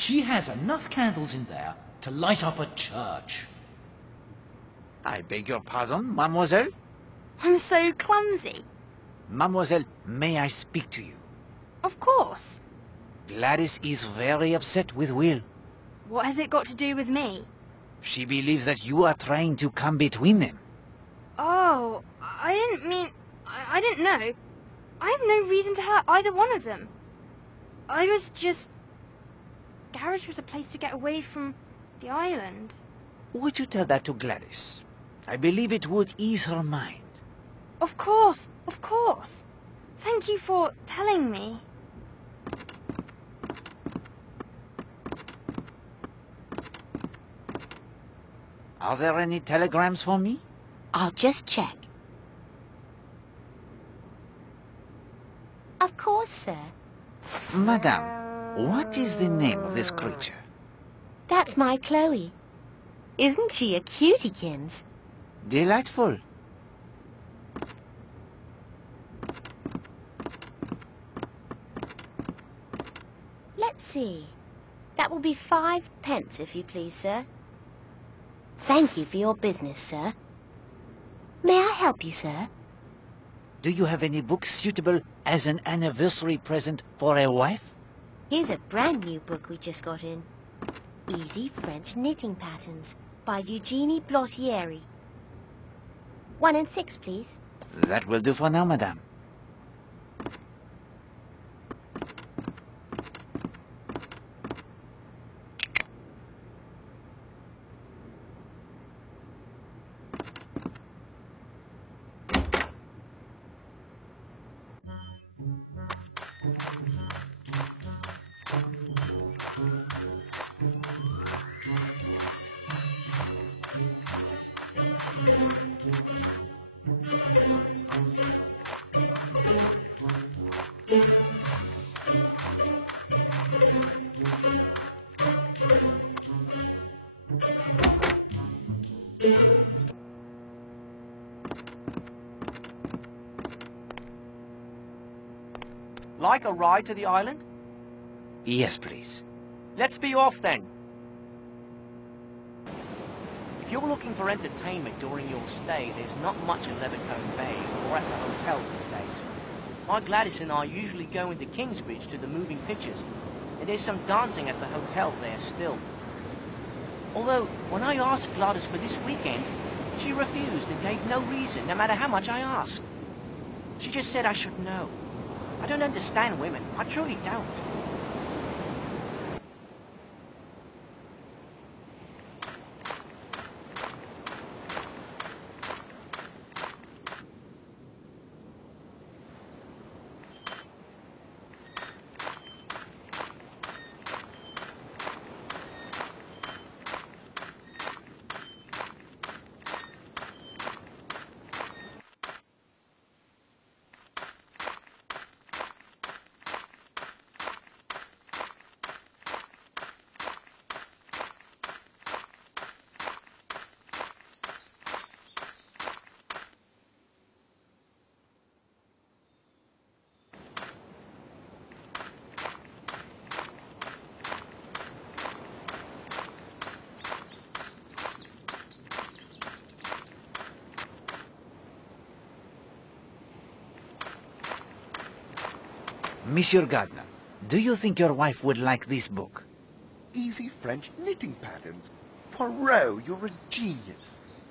She has enough candles in there to light up a church. I beg your pardon, mademoiselle? I'm so clumsy. Mademoiselle, may I speak to you? Of course. Gladys is very upset with Will. What has it got to do with me? She believes that you are trying to come between them. Oh, I didn't mean... I didn't know. I have no reason to hurt either one of them. I was just... Garage was a place to get away from the island. Would you tell that to Gladys? I believe it would ease her mind. Of course, of course. Thank you for telling me. Are there any telegrams for me? I'll just check. Of course, sir. Madame, what is the name of this creature? That's my Chloe. Isn't she a cutiekins? Delightful. Let's see. That will be 5 pence, if you please, sir. Thank you for your business, sir. May I help you, sir? Do you have any books suitable as an anniversary present for a wife? Here's a brand new book we just got in. Easy French Knitting Patterns by Eugenie Blottieri. 1 and 6, please. That will do for now, madame. Like a ride to the island? Yes, please. Let's be off then. If you're looking for entertainment during your stay, there's not much at Leathercombe Bay or at the hotel these days. My Gladys and I usually go into Kingsbridge to the moving pictures, and there's some dancing at the hotel there still. Although, when I asked Gladys for this weekend, she refused and gave no reason, no matter how much I asked. She just said I should know. I don't understand women. I truly don't. Monsieur Gardner, do you think your wife would like this book? Easy French Knitting Patterns. Poirot, you're a genius.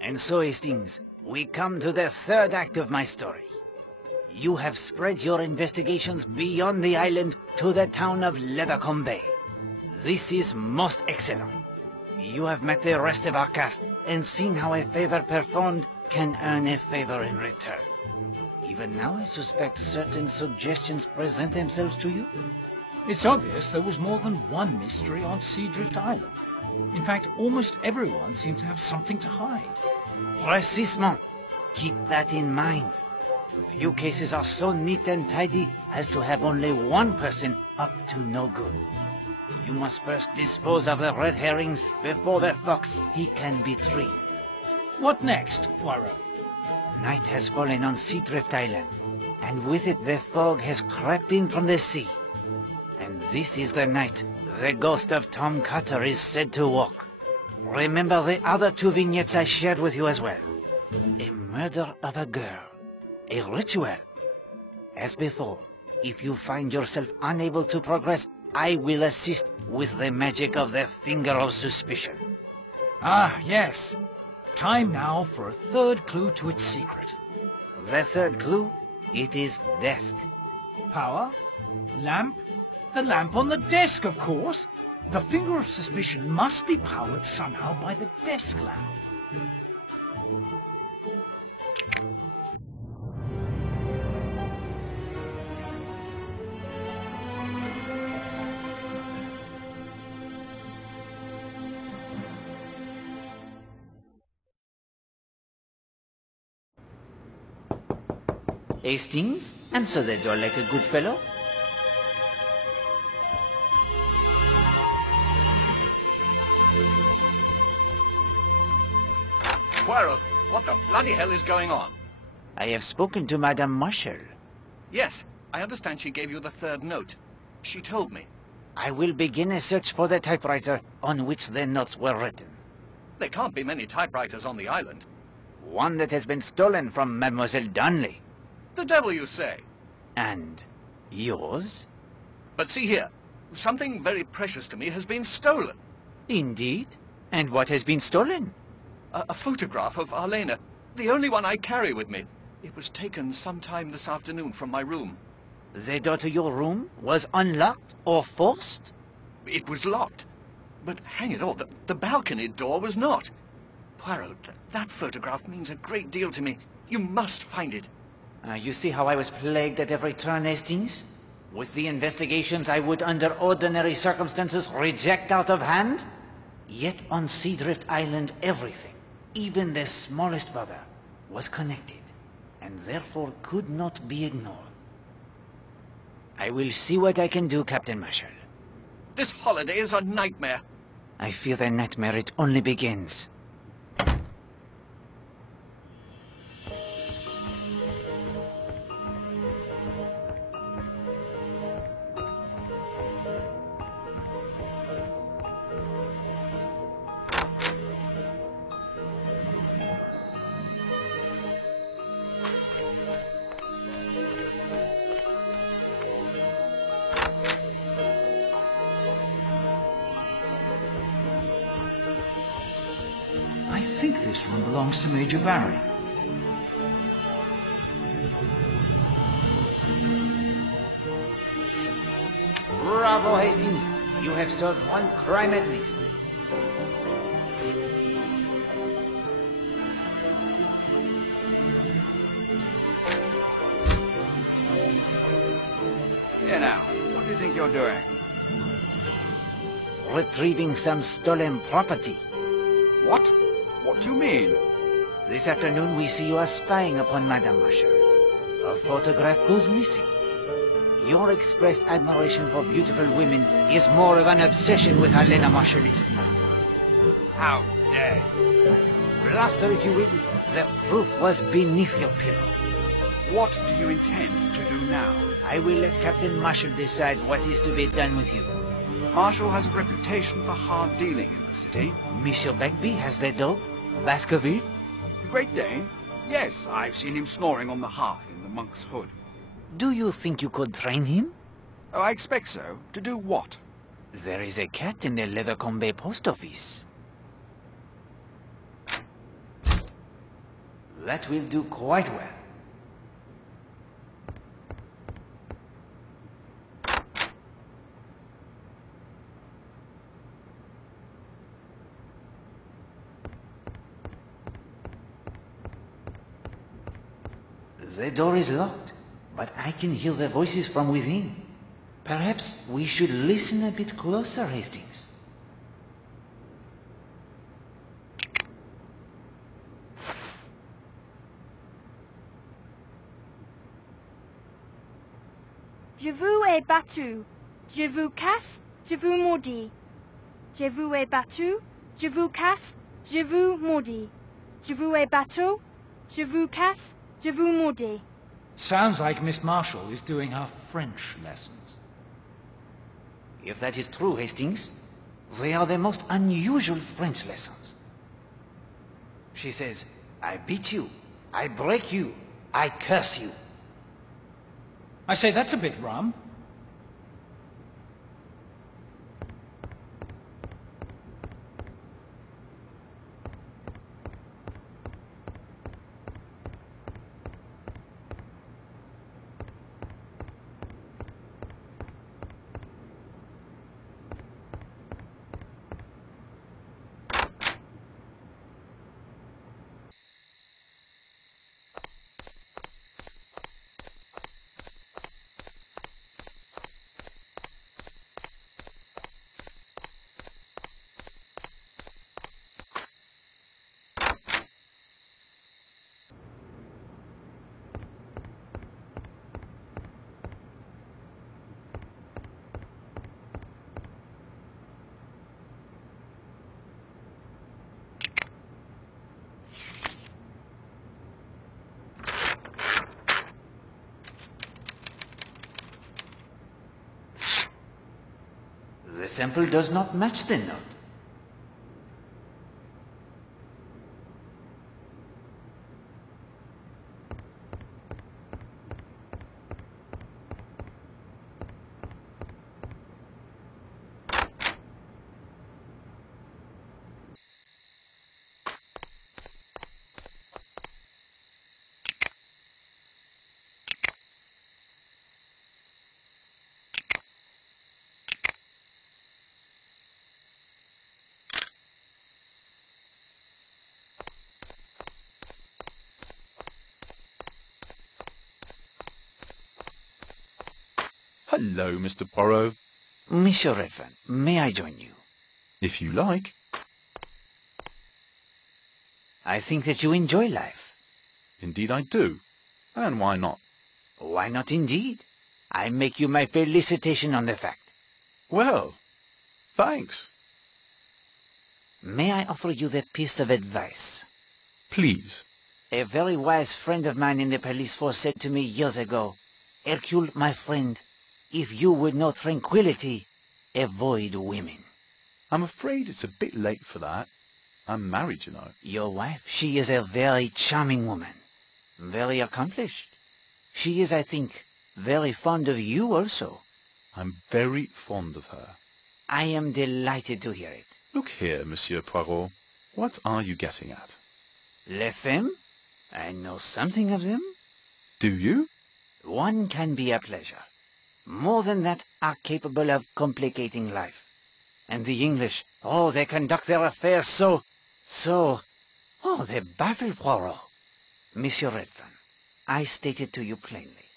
And so, Hastings, we come to the third act of my story. You have spread your investigations beyond the island to the town of Leathercombe Bay. This is most excellent. You have met the rest of our cast and seen how a favor performed can earn a favor in return. Even now I suspect certain suggestions present themselves to you. It's obvious there was more than one mystery on Seadrift Island. In fact, almost everyone seemed to have something to hide. Precisement. Keep that in mind. Few cases are so neat and tidy as to have only one person up to no good. You must first dispose of the red herrings before the fox he can be treed. What next, Poirot? Night has fallen on Seadrift Island. and with it the fog has crept in from the sea. And this is the night the ghost of Tom Cutter is said to walk. Remember the other 2 vignettes I shared with you as well. A murder of a girl. A ritual. As before, if you find yourself unable to progress, I will assist with the magic of the Finger of Suspicion. Ah, yes. Time now for a 3rd clue to its secret. The 3rd clue? It is desk. Power? Lamp? The lamp on the desk, of course. The Finger of Suspicion must be powered somehow by the desk lamp. Hastings, answer the door like a good fellow. Poirot, what the bloody hell is going on? I have spoken to Madame Marshall. Yes, I understand she gave you the 3rd note. She told me. I will begin a search for the typewriter on which the notes were written. There can't be many typewriters on the island. One that has been stolen from Mademoiselle Darnley. The devil you say. And yours? But see here, something very precious to me has been stolen. Indeed? And what has been stolen? A photograph of Arlena, the only one I carry with me. It was taken sometime this afternoon from my room. The door to your room was unlocked or forced? It was locked. But hang it all, the balcony door was not. Poirot, that photograph means a great deal to me. You must find it. You see how I was plagued at every turn, Hastings? With the investigations I would under ordinary circumstances reject out of hand? Yet on Seadrift Island everything, even the smallest bother, was connected, and therefore could not be ignored. I will see what I can do, Captain Marshall. This holiday is a nightmare. I fear the nightmare it only begins. I think this room belongs to Major Barry. Bravo, Hastings! You have solved one crime at least. Here now, what do you think you're doing? Retrieving some stolen property. What? What do you mean? This afternoon we see you are spying upon Madame Marshall. A photograph goes missing. Your expressed admiration for beautiful women is more of an obsession with Helena Marshall, is it not? How dare you? Blast her if you will. The proof was beneath your pillow. What do you intend to do now? I will let Captain Marshall decide what is to be done with you. Marshall has a reputation for hard dealing in the city. Monsieur Begbie has the dog, Baskerville. The Great Dane? Yes, I've seen him snoring on the hearth in the monk's hood. Do you think you could train him? Oh, I expect so. To do what? There is a cat in the Lethercombe post office. That will do quite well. The door is locked, but I can hear the voices from within. Perhaps we should listen a bit closer, Hastings. Je vous ai battu. Je vous casse, je vous maudis. Je vous ai battu, je vous casse, je vous maudis. Je vous ai battu, je vous casse, je vous maudis. Sounds like Miss Marshall is doing her French lessons. If that is true, Hastings, they are the most unusual French lessons. She says, I beat you, I break you, I curse you. I say that's a bit rum. The sample does not match the note. Hello, Mr. Poirot. Monsieur Redfern, may I join you? If you like. I think that you enjoy life. Indeed I do. And why not? Why not indeed? I make you my felicitation on the fact. Well, thanks. May I offer you the piece of advice? Please. A very wise friend of mine in the police force said to me years ago, Hercule, my friend, if you would know tranquility, avoid women. I'm afraid it's a bit late for that. I'm married, you know. Your wife, she is a very charming woman. Very accomplished. She is, I think, very fond of you also. I'm very fond of her. I am delighted to hear it. Look here, Monsieur Poirot. What are you getting at? Les femmes? I know something of them. Do you? One can be a pleasure. More than that, are capable of complicating life. And the English, oh, they conduct their affairs so... Oh, they baffle Poirot. Monsieur Redfern, I stated to you plainly.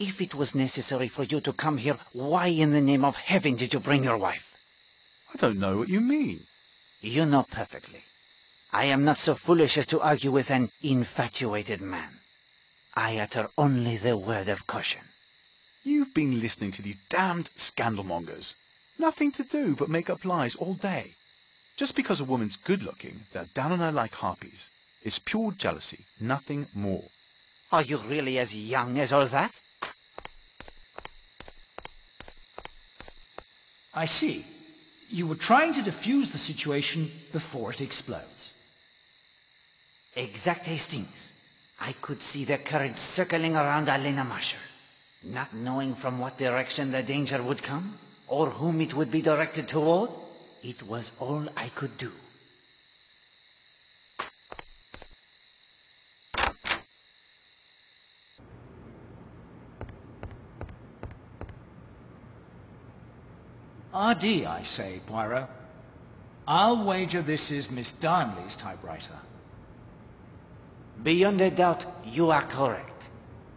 If it was necessary for you to come here, why in the name of heaven did you bring your wife? I don't know what you mean. You know perfectly. I am not so foolish as to argue with an infatuated man. I utter only the word of caution. You've been listening to these damned scandalmongers. Nothing to do but make up lies all day. Just because a woman's good-looking, they're down on her like harpies. It's pure jealousy, nothing more. Are you really as young as all that? I see. You were trying to defuse the situation before it explodes. Exact, Hastings. I could see the current circling around Elena Marshall. Not knowing from what direction the danger would come, or whom it would be directed toward, it was all I could do. RD, I say, Poirot. I'll wager this is Miss Darnley's typewriter. Beyond a doubt, you are correct.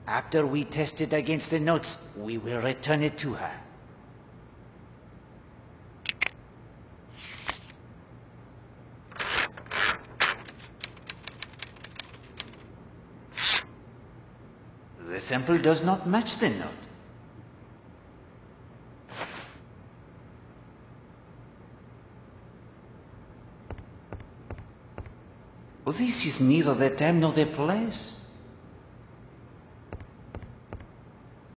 After we test it against the notes, we will return it to her. The sample does not match the note. This is neither the time nor the place.